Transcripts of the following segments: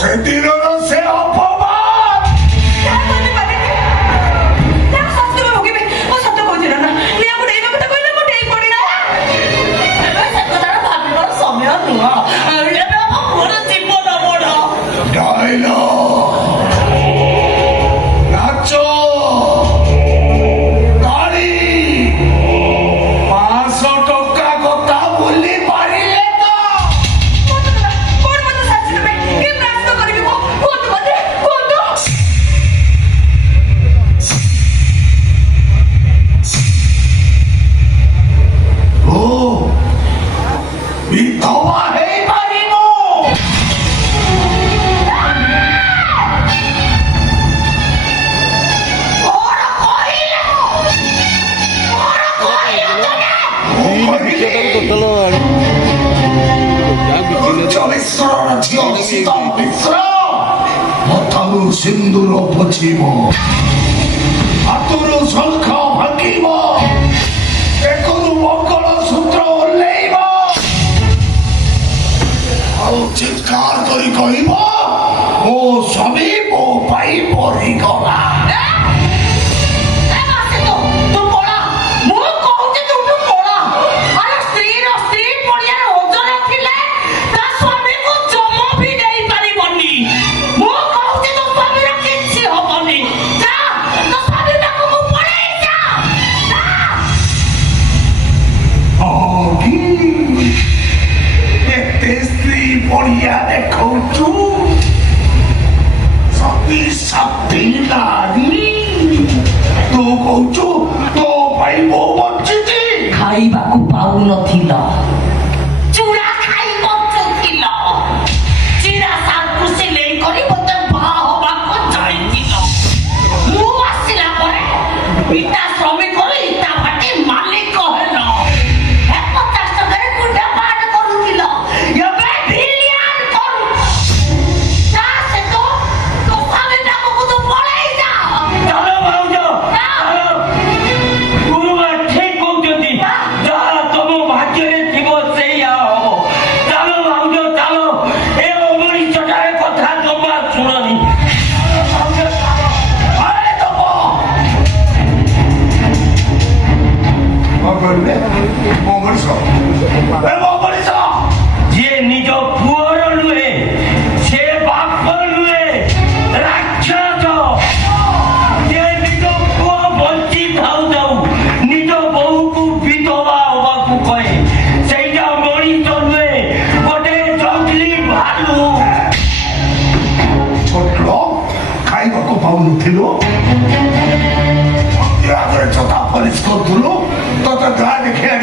সেদিনও সে অপমান সিন্দুর পচিব হাতর শঙ্খ ভাঙিব একরু মঙ্গল সূত্র ওহ্লাইব ଆଉ ଚିତ୍କାର କରି କହିବ ମୋ ସ୍ୱାମୀ ମୋ ପାଇଁ ମରିଗଲା। Podia ଦେଖଉଛୁ ଶକ୍ତି ନାରୀ ତୁ କହୁଛୁ ତୋ ପାଇଁ ମୁଁ ବଞ୍ଚିଛି ଖାଇବାକୁ ପାଉନଥିଲ ଚୁଡ଼ା ଖାଇ ବଞ୍ଚୁଥିଲ ଚିରା ସାଙ୍କୁ ସିଲେଇ କରି ମୋତେ ବାହା ହବାକୁ ଯାଇଥିଲ ମୁଁ ଆସିଲା ପରେ ଇଟା ଶ୍ରମିକରୁ ଇଟା ଭାଟି ମାଲିକ ହେଲ 50 ଟଙ୍କାରେ କୁଣ୍ଡା ପାଠ କରୁଥିଲ ଏବେ ଯିଏ ନିଜ ପୁଅର ନୁହେଁ ସେ ବାପ ନୁହେଁ ରାକ୍ଷସ ଯିଏ ନିଜ ପୁଅ ବଞ୍ଚି ଥାଉ ଥାଉ ନିଜ ବୋହୂକୁ ବିଧବା ହବାକୁ କହେ ସେଇଟା ମଣିଷ ନୁହେଁ ଗୋଟେ ଜଙ୍ଗଲି ଭାଲୁ। ଛୋଟ ଖାଇବାକୁ ପାଉନଥିଲୁ ଚତା ପରିସ୍ କରୁଥିଲୁ ତତେ ଗାଁ ଦେଖିଆ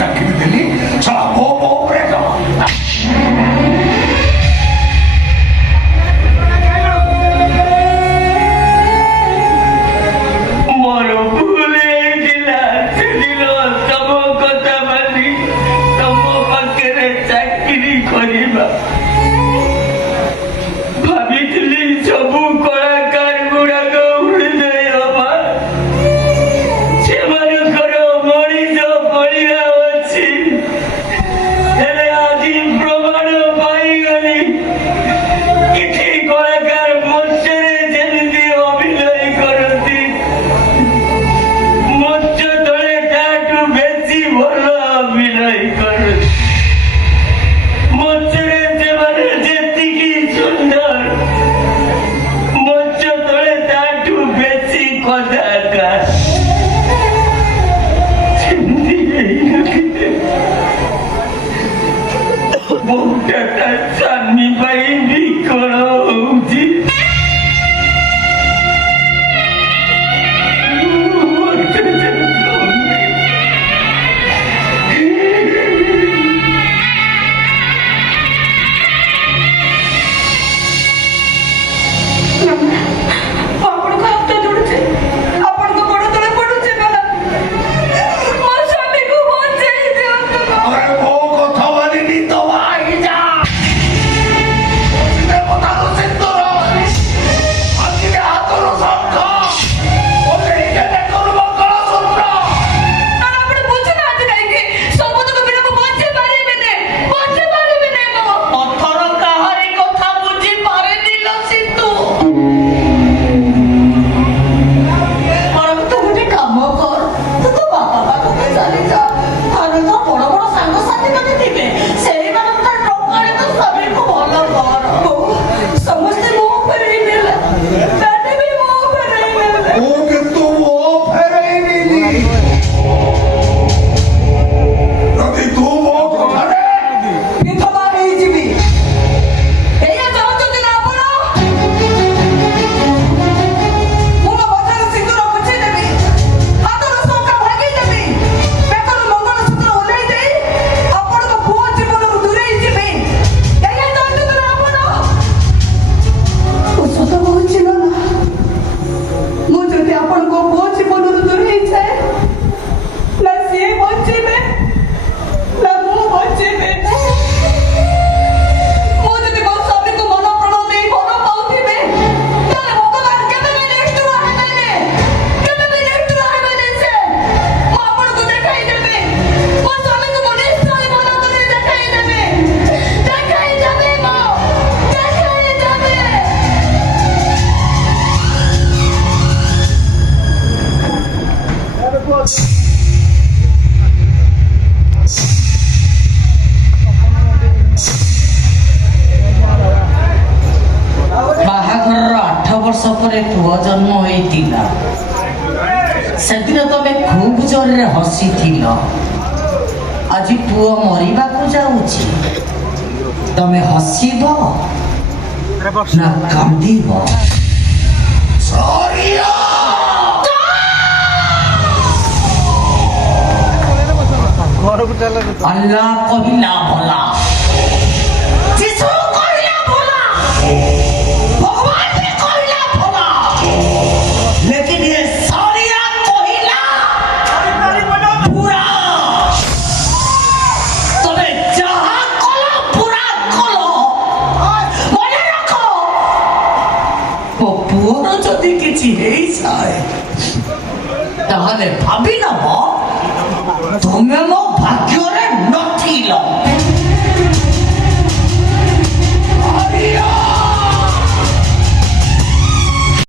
ଚାକିରି ଦେଲି ଛଡ଼ା ମୋ ଉପରେ ମୋର ଭୁଲ ହେଇଥିଲା ସେଦିନ ତମ କଥା ମାନି ତମ ପାଖରେ ଚାକିରି କରିବା ଭାବିଥିଲି ସବୁ କଳାକାର ଗୁଡାକ ହୃଦୟ ହବା ସେମାନଙ୍କର ମଣିଷ ପଡ଼ିଆ ଅଛି ହେଲେ ଆଜି ପ୍ରମାଣ ପାଇଗଲି କିଛି କଳାକାର ମଞ୍ଚରେ ଯେମିତି ଅଭିନୟ କରନ୍ତି ମଞ୍ଚ ତଳେ ତାଠୁ ବେଶୀ ଭଲ ଅଭିନୟ କରନ୍ତି ମଞ୍ଚରେ ସେମାନେ ଯେତିକି ସୁନ୍ଦର ମଞ୍ଚ ତଳେ ତାଠୁ ବେଶୀ କଦାକାର ସେମିତି ହେଇନଥିଲେ ବୋହୁଟା ତା ସ୍ୱାମୀ ପାଇଁ ବିକଳ ହଉଛି ଆପଣଙ୍କ ହାତ ଯୋଡୁଛି ଆପଣଙ୍କ ଗୋଡ ତଳେ ପଡୁଛି ନା ମୋ ସ୍ୱାମୀକୁ ବଞ୍ଚେଇ ଦିଅନ୍ତୁ। ମୋ କଥା ମାନିନି ତ ହେଇଯା ପୁଅ ଜନ୍ମ ହୋଇଥିଲା ସେଦିନ ତମେ ଖୁବ୍ ଜୋରରେ ହସିଥିଲ। ଆଜି ପୁଅ ମରିବାକୁ ଯାଉଛି, ତମେ ହସିବ ନା କାନ୍ଦିବ? ସରିଆ अल्लाह कहिला भला, जिसु कहिला भला, भगवान भी कहिला भला, लेकिन ये सारिया कहिला बुरा। तुम्हें जहाँ कलो बुरा कलो, मने रखो वो पुअर जदि किछि हेई जाए ताहले भाबी नब तुमे मो भाग्ୟରେ ନଥିଲ।